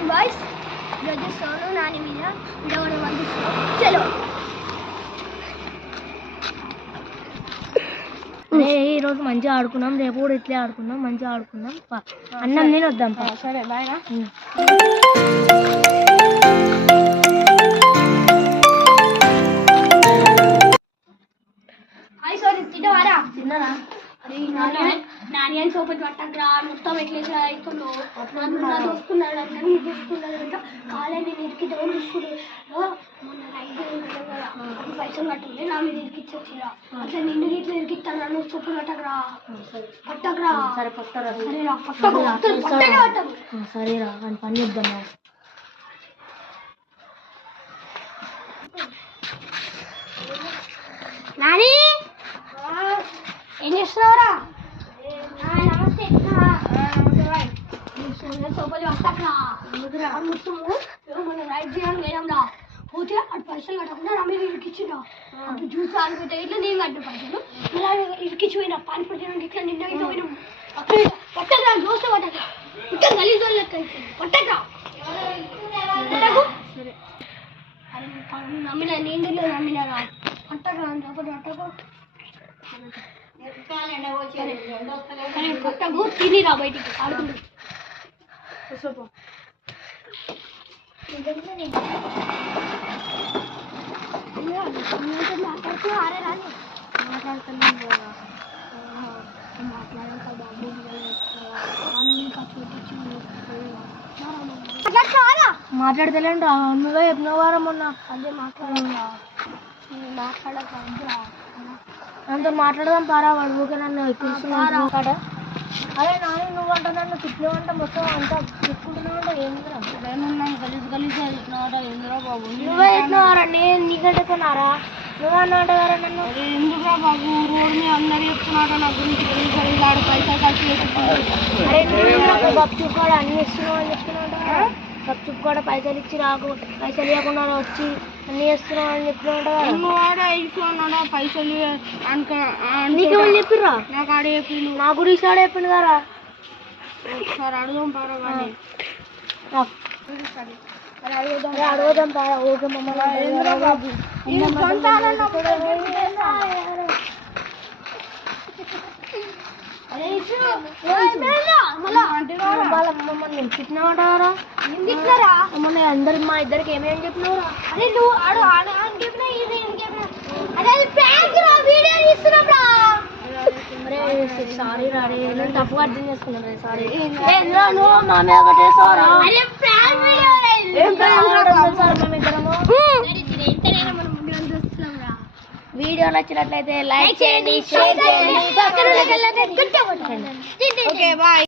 Prank boys ఈరోజు సోను నాని మీద video పంపిస్తున్నాం. చలో ఈరోజు మంచిగా ఆడుకున్నాం, రేపు కూడా ఇట్లే ఆడుకున్నాం, మంచిగా ఆడుకున్నాం. అన్నం నేను వద్దాం. సరే బాయ్. Hi sorry, తిన్నావారా? తిన్నారా? నాని అని సోపతి పట్టకరా మొత్తం ఎట్లా అవుతున్నావు చూసుకున్నాడు అందరినీ చూసుకున్నాడు. కాలేజీ నీటికి దోడు చూసుకున్నాడు. మొన్న రైతు పైసలు కట్టుంది, నా మీద ఇరికిచ్చి వచ్చిరా. అట్లా నిన్ను ఇట్లా ఇరికిస్తాను, నువ్వు సోపతి పట్టకరా. పట్టకరా. సరే పట్టరా. సరేరా పట్టకు. సరేరా అని పని చేద్దాం. నాని ఏం చేస్తున్నావురా? నమస్తే. సోపతి పట్టకరా. మనం రైట్ చేయాలి వేయంరా. పోతే అటు పైసలు కట్టకుండా నా మీద ఇరికిచ్చిందా. అప్పుడు జ్యూస్ ఆడిపోతే ఇట్లా నేను కట్టిన పైసలు ఇలా ఇరికిచ్చిపోయినా పాని పట్టడానికి ఇట్లా నిన్న ఇట్లా పోయినాం. అక్కడ పట్టకరా, దోస్తే పట్టక ఇట్లా గలీజ్ వాళ్ళకి పట్టక పట్టకు. సరే అరే నమ్మినా నేను నమ్మినారా. పట్టకరా సోపతి పట్టకు. పట్టకు తినిరా బయటికి ఆడుకుంటు. మాట్లాడతలేండి, నువ్వే చెప్పిన వారం మొన్న అదే మాట్లాడక అంత మాట్లాడదాం పారా. వాడు ఊకే నన్ను ఎక్కిస్తున్నాడు. అదే నాని నువ్వు అంట నన్ను తిట్లేవంట, మొత్తం అంతా తిట్టుకుంటున్నావంట. ఏమున్నాం గలీజ్ గలీజ్ తిట్టినావాట. ఏందిరా బాబు నువ్వే చెప్పినవారా? నేను నీకంటే కొన్నారా? నువ్వన్నా అంటారా నన్ను? ఎందుకురా బాబు రోడ్ మీద అందరు చెప్తున్నాట నా గురించి గలీజ్ గలీజ్ ఆడు పైసలు ఖర్చు పెట్టుకుంటాడు. అరే నువ్వు గప్చుప్ కూడా అన్ని ఇస్తున్నావు అని చెప్తున్నావు. గప్చుప్ కూడా పైసలు ఇచ్చి రాకు, పైసలు ఇవ్వకుండా వచ్చి అన్ని చేస్తున్నావు అని చెప్తున్నావు. పైసలు నీకేమని చెప్పిర్రా? నాకు ఆడ చెప్పిండు, నా గురించి ఆడ చెప్పిండు కదా. ఒకసారి అడుగుదాం పారా. అడుగుదాం పారా. ఓకే మమ్మల్ని తిట్టినావారా? మొన్న అందరు మా ఇద్దరికి ఏమేమి చెప్పినావురా? అరే నువ్వు సారీ రాడే, నేను తప్పుగా అర్థం చేసుకున్నాను. సారీ నువ్వు మా మీద ఒకటేసారా? వీడియో నచ్చినట్లయితే లైక్ చేయండి, షేర్ చేయండి. Okay bye.